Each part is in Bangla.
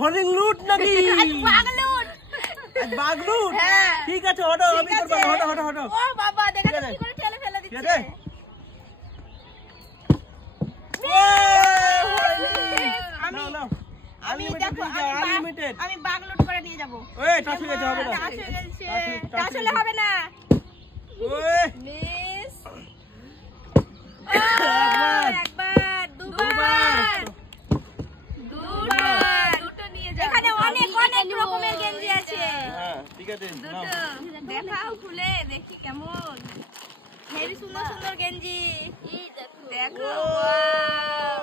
হরিণ লুট নাকি? বাঘ লুট? ঠিক আছে, হটো, আমি করব, হটো হটো হটো। ও বাবা, দেখা কি করে ঠেলে ফেলে দিচ্ছে। আমি বাঘ লুট করে নিয়ে যাবো। টাচ হয়ে গেছে, হবে না, টাচ হলে হবে না। একবার, দুবার, দুটো নিয়ে যাও। এখানে অনেক অনেক রকমের গেঞ্জি আছে। ঠিক আছে, দুটো দেখাও, খুলে দেখি কেমন। হেভি সুন্দর সুন্দর গেঞ্জি। দেখো,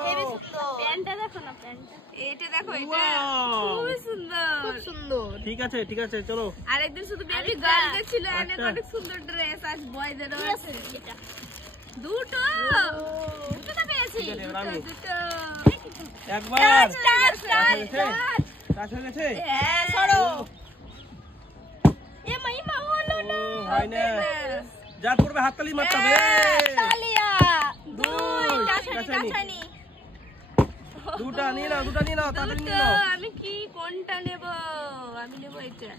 হেভি সুন্দর। প্যান্টটা দেখো না, প্যান্টটা এটা দেখো, এটা খুব সুন্দর, খুব সুন্দর। ঠিক আছে, ঠিক আছে, চলো। আরেকদিন শুধু বেবি গার্লদের ছিল, অনেক অনেক সুন্দর ড্রেস, আজ বয়দেরও আছে। দুটো দুটো পেয়েছি, দুটো একবার টাচ হয়ে গেছে। হ্যাঁ, সরো। এ মাইমা হলো না, হয় না, যা করবে হাততালি মারতে হবে। তালিয়া দুই টাছানি। দুটো নিয়ে নাও, দুটো নিয়ে নাও, তাড়াতাড়ি নিয়ে নাও। আমি কি কোনটা নেব? আমি নেব এটা।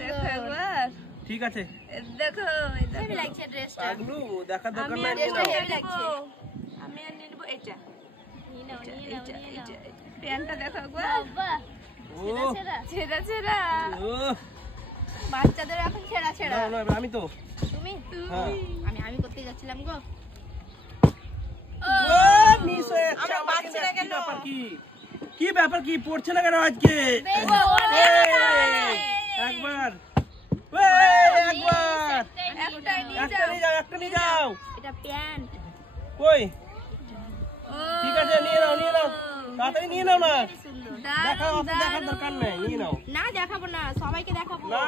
দেখো একবার, ঠিক আছে, দেখো, হেভি লাগছে ড্রেসটা। পাগলু দেখার দরকার নাই, আমি হেভি লাগছে। আমি আর নেব এটা। নিয়ে নাও, প্যান্টটা দেখো একবার। বাহ, ছেঁড়া ছেঁড়া। বাচ্চাদের এখন ছেঁড়া ছেঁড়া। না, আমি তো। তুমি? আমি করতে যাচ্ছিলাম গো। মিস হয়ে যাচ্ছে। পাচ্ছি না কেন? কি ব্যাপার, কি পড়ছে না কেন আজকে? একবার, একটা নিয়ে যাও। এটা প্যান্ট। কই? ঠিক আছে, নিয়ে নাও, তাড়াতাড়ি নিয়ে নাও না। দেখাও, আপনার দেখার দরকার নাই, নিয়ে নাও। না, দেখাবো না, সবাইকে দেখাবো না।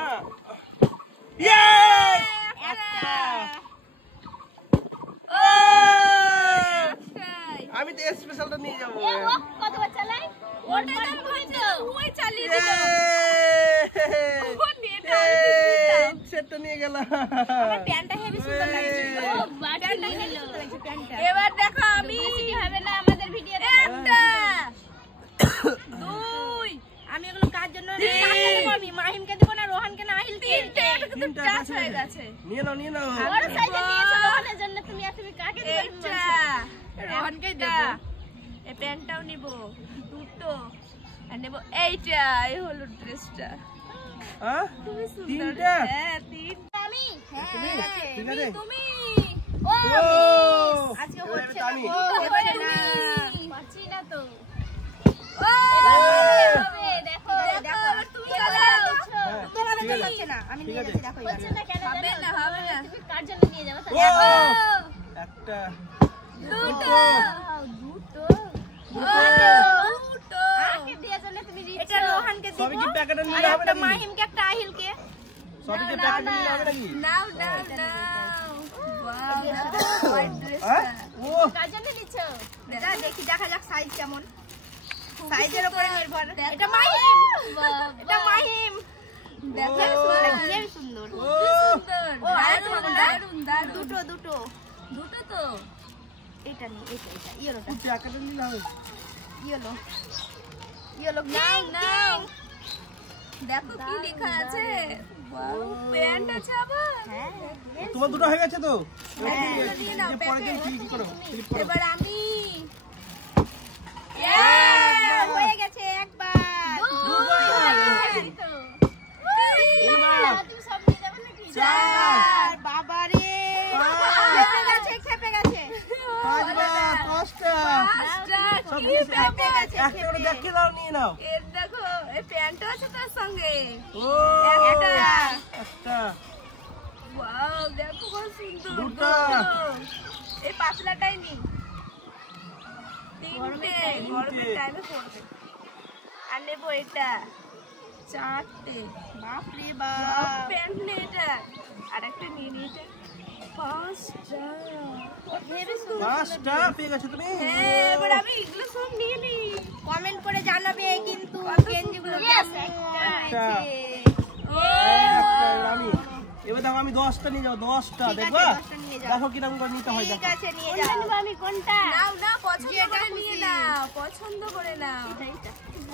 আমি তো স্পেশালটা নিয়ে যাবো। কতবার চালাই? ওটা দাম হইতো, ওই চালিয়ে দিল। সেটটা নিয়ে গেল। আমার প্যান্টটা হেভি সুন্দর লাগছে। ও, প্যান্টটা হেভি সুন্দর লাগছে, প্যান্টটা। এবার দেখো, আমি হবে না আমাদের ভিডিওতে। একটা, দুই। আমি এগুলো কার জন্য নেব? আমি মাহিমকে দেব না, রোহানকে না, আহিলকে। তিনটা টাচ হয়ে গেছে। নিয়ে নাও। বড় সাইজে নিয়েছো রোহানের জন্য, তুমি আর তুমি কাকে দিবে? রোহানকে দেব। এই প্যান্টটাও নিব, দুটো। আর নেব এইটা, এই হলো ড্রেসটা। খুবই সুন্দর। হ্যাঁ, তিনটা। আমি? হ্যাঁ, ঠিক আছে। তুমি? ও, আজকে হচ্ছে না, পাচ্ছি না তো। ও, হবে, দেখো, তুমি চালাও। তোমার তো হচ্ছে না, আমি নিয়ে যাচ্ছি, দেখো। হচ্ছে না কেন? হবে না, তুমি কার জন্য নিয়ে যাবে? একটা, দুটো। এটা রোহানকে দিব, সবই কি প্যাকেটে আর নিলে হবে একটা নাকি? মাহিমকে, একটা আহিলকে। সবই কি প্যাকেটে নিলে হবে নাকি? নাও। ওয়াও, হোয়াইট ড্রেসটা। ও, কার জন্য নিচ্ছো? এটা দেখি, দেখা যাক সাইজ কেমন। সাইজের উপরে নির্ভর। এটা মাহিম। এটা মাহিম। দেখো, হেভি সুন্দর। ও, ও, আরেকটা কোনটা? দুটো তো। এটা নি, এটা ইয়েলোটা। প্যাকেটে নিলে হবে। ইয়েলো। নাও। দেখো কি লেখা আছে। ওয়াও, প্যান্ট আছে আবার। হ্যাঁ, তোমার দুটো হয়ে গেছে তো? নিয়ে নাও, পরে দিন ক্লিক করো। এবার আমি। হয়ে গেছে একবার। তুমি সব নিয়ে যাবে নাকি? চার। বাবা রে, খেপে গেছে। পাঁচবার, পাঁচটা। একটা করে দেখে দাও, নিয়ে নাও। দেখো, এই প্যান্টটা আছে তার সঙ্গে। ও, একটা। ওয়াও, দেখো কত সুন্দর। দুটো। এই পাতলাটাই নি। তিনটে, গরমের টাইমে পড়বে। আর নেবো এটা, চারটে। বাপরে বাপ, প্যান্ট নেই এটা। আর একটা নিয়ে নি, এটা পাঁচটা পেয়ে গেছো তুমি? হ্যাঁ, এবার আমি এগুলো সব নিয়ে নিই। কমেন্ট করে জানাবে কিন্তু গেঞ্জিগুলো কেমন হয়েছে। এবার দাও, আমি 10টা নিয়ে যাও, 10টা দেখবা? দেখো কিরকম করে নিতে হয়। ঠিক আছে নিয়ে যাও। আমি কোনটা? নাও না, পছন্দ করে নিয়ে নাও, পছন্দ করে নাও।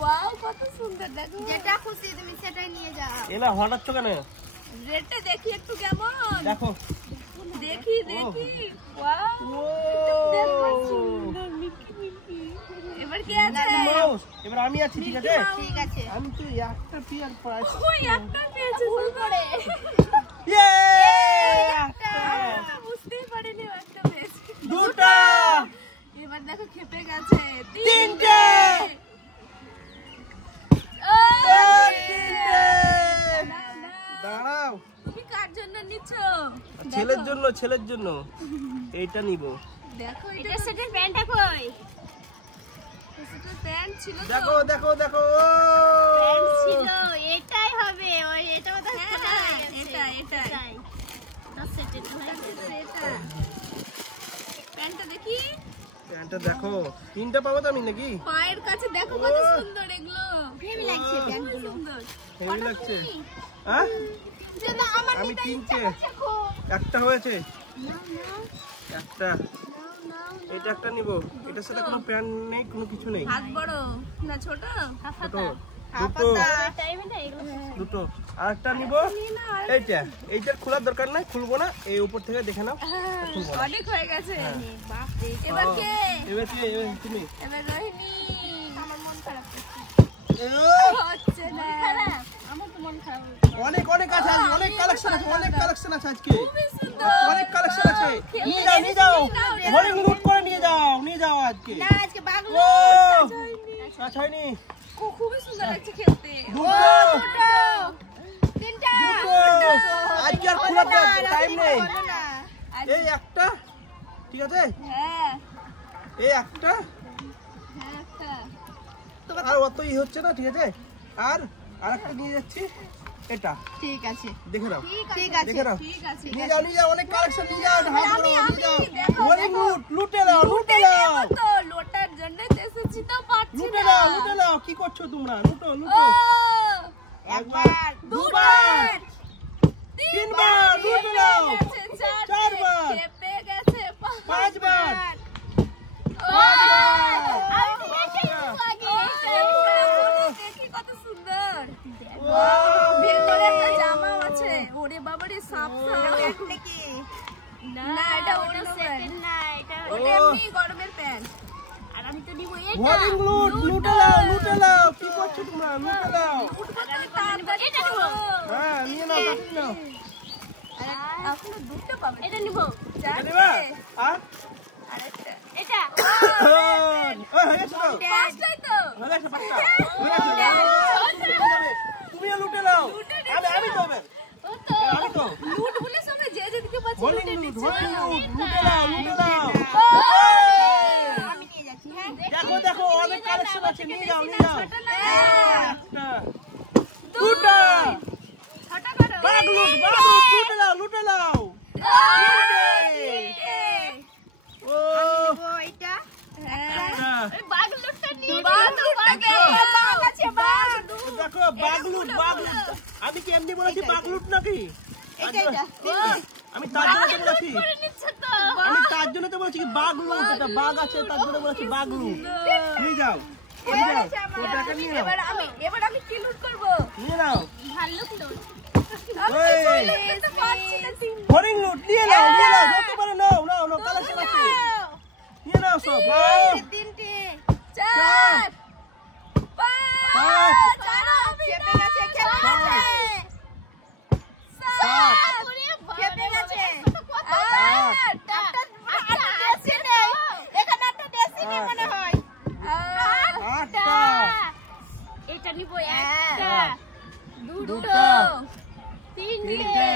ওয়াও কত সুন্দর, দেখো যেটা খুশি তুমি সেটাই নিয়ে যাও। এলা হঠাৎ কেন? রেটটা দেখি একটু কেমন, দেখো দেখি দেখি। ওয়াও দেখো সুন্দর মিকি মিকি। এবার কি আছে? মাউস। এবার আমি আছি, ঠিক আছে? ঠিক আছে। আমি তো একটা পিয়ার পাই। ওই একটা পেয়েছে ভুল করে। ইয়ে! একটা বুঝতেই পারিনি একটা পেয়েছে। দুটা। এবার দেখো খেপে গেছে। তিনটে। দাঁড়াও। তুমি কার জন্য নিচ্ছ? ছেলের জন্য, ছেলের জন্য এইটা নিব। দেখো এটা সেটের প্যান্টটা কই? সেটের প্যান্ট ছিল তো। দেখো দেখো দেখো। প্যান্ট ছিল, এটাই হবে। ওই এটা কথা এটা এটাই। তো সেটের হয়ে গেছে এটা। প্যান্টটা দেখি। প্যান্টটা দেখো। তিনটা পাবো তো আমি নাকি? পায়ের কাছে দেখো কত সুন্দর এগুলো। হেভি লাগছে প্যান্টগুলো। সুন্দর। হেভি লাগছে। হ্যাঁ? আমি তিনটে। একটা হয়েছে। একটা। এটা একটা নিব। এটার সাথে কোনো প্যান্ট নেই, কোনো কিছু নেই। হাত বড় না ছোট? ছোট। দুটো। দুটো। আরেকটা নিব। এইটা। এইটার খোলার দরকার নাই, খুলবো না। এই উপর থেকে দেখে নাও। খুলবো না। অনেক হয়ে গেছে। এবার কে? এবার কে? এবার তুমি। এবার রোহিণী। আমার মন খারাপ হচ্ছে না। আমার তো মন খারাপ। অনেক অনেক আছে, অনেক কালেকশন আছে, অনেক কালেকশন আছে আজকে। খুবই সুন্দর। অনেক কালেকশন আছে। নিয়ে যাও, নিয়ে যাও। হরিং লুট করে নিয়ে যাও, নিয়ে যাও আজকে। না আজকে বাগলো ও! চাইনি। আচ্ছা হয়নি। খুবই সুন্দর লাগছে খেলতে। দুটো। তিনটা। দুটো। আজকে আর খোলার টাইম নেই। এই একটা। ঠিক আছে? হ্যাঁ এই একটা। হ্যাঁ একটা। আর অতই হচ্ছে না, ঠিক আছে? আর আরেকটা নিয়ে যাচ্ছি। এটা ঠিক আছে। দেখে নাও। ঠিক আছে। দেখে নাও। ঠিক আছে। নিয়ে যাও, নিয়ে যাও, অনেক কালেকশন নিয়ে যাও। হাত ধরো, নিয়ে যাও। দেখো, হরিং লুট, লুটে নাও, লুটে নাও। তো লোটার জন্য এসেছি তো পাচ্ছি লুটে না। নাও, লুটে নাও। কি করছো তোমরা? লুটো, ও লুটো। একবার, দুবার, তিনবার, লুটে নাও। চারবার, চেপে গেছে পাঁচবার। দেখি কত সুন্দর। ভেতরে একটা জামা আছে। ওরে বাবারে সাপ সাপ নাকি? না এটা অন্য প্যান্ট না, এটা ওটা এমনি গরমের প্যান্ট। আর আমি তো নিব এটা। হরিং লুট, লুটে নাও, লুটে নাও। কি করছো তোমরা? লুটে নাও। এটা নিব। হ্যাঁ, নিয়ে নাও, তাড়াতাড়ি নাও। আপনি দুটো পাবেন। এটা নিব। এটা নেবা? আর? আরেকটা। এটা। হয়ে গেছে তো? পাঁচটাই তো। হয়ে গেছে পাঁচটা? হয়ে গেছে। তুমিও লুটে নাও। আমি তো হবে। আমি তো। লুট বলে সবাই যে যেদিকে পাচ্ছে হরিং লুটে লুট, নিচ্ছে। হরিং লুট, লুটে নাও, লুটে নাও। আমি নিয়ে যাচ্ছি। হ্যাঁ দেখো দেখো, অনেক কালেকশন আছে, নিয়ে যাও, নিয়ে যাও। ছোট না। একটা, দুটা। ছোট করো। বাগলুট, বাগলুট, লুটে নাও, লুটে নাও। তিনটে। ও, ওইটা। একটা। বাগলুটটা নিয়ে বাগ আছে বাগ। দেখো বাগলুট, বাগলুট। আমি কি এমনি বলেছি বাগলুট নাকি? আমি তার জন্য তো বলেছি। আমি তার জন্য তো বলেছি কি বাগলুট। এটা বাগ আছে, তার জন্য বলেছি বাগলুট। নিয়ে যাও, নিয়ে যাও। ওটা একটা নিয়ে নাও, এবার আমি কি লুট করব? নিয়ে নাও। ভাল্লুক লুট। ওই, হরিং লুট, নিয়ে নাও, নিয়ে নাও। যত পারো নাও, নাও, নাও, কালেকশন আছে। নিয়ে নাও সব। তিনটে। চার, পাঁচ, খেপে গেছে, খেপে গেছে। সাত, খেপে গেছে। আট, একটা দেশি নেই। এখানে একটা দেশি নেই মনে হয়। আটটা, এটা নিব একটা, দুটো, তিনটে,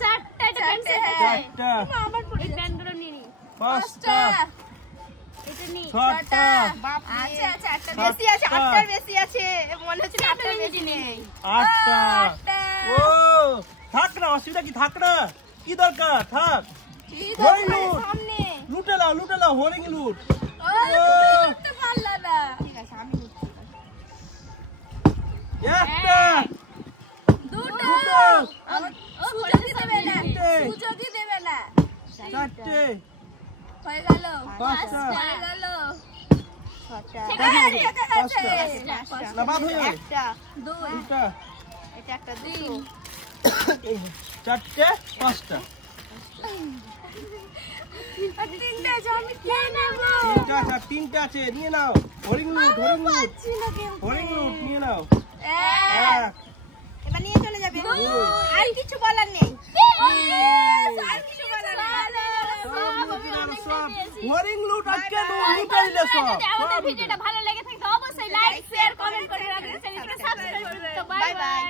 চারটা, চারটা, আমার এই প্যান্টগুলো নিয়ে নি। পাঁচটা, এটা নি। ছটা, আচ্ছা আচ্ছা, একটা বেশি আছে, আটটার বেশি আছে। মনে হচ্ছে আটটার বেশি নেই। আটটা। ও, থাক না, অসুবিধা কি? থাক না, কি দরকার? থাক। ঠিক হরিং আছে, লুট, সামনে। লুটে নাও, লুটে নাও, হরিং লুট। লুটতে পারলা না। ঠিক আছে, আমি লুটছি। একটা, দুটো। দুটো, ও, সুযোগই দেবে না। চারটে, হয়ে গেল, পাঁচটা, হয়ে গেল, পাঁচটা, পাঁচটা, না বাদ হয়ে যাবে, দুই, দুটা, তিন, চারটে, পাঁচটা, আর তিনটে আছে, আমি খেয়ে নেবো। তিনটা আছে, আর তিনটা আছে, নিয়ে নাও। হরিং লুট, হরিং লুট, পাচ্ছি না কিন্তু। হরিং লুট নিয়ে নাও। এক, এক, এবার নিয়ে চলে যাবে। আর কিছু বলার নেই। আর কিছু বলার নেই। সব হরিং লুট আজকে লুটে দিলে সব। আমাদের ভিডিওটা ভালো লেগে থাকে অবশ্যই লাইক শেয়ার কমেন্ট করে রাখবেন, চ্যানেলটা সাবস্ক্রাইব করবেন। Bye bye.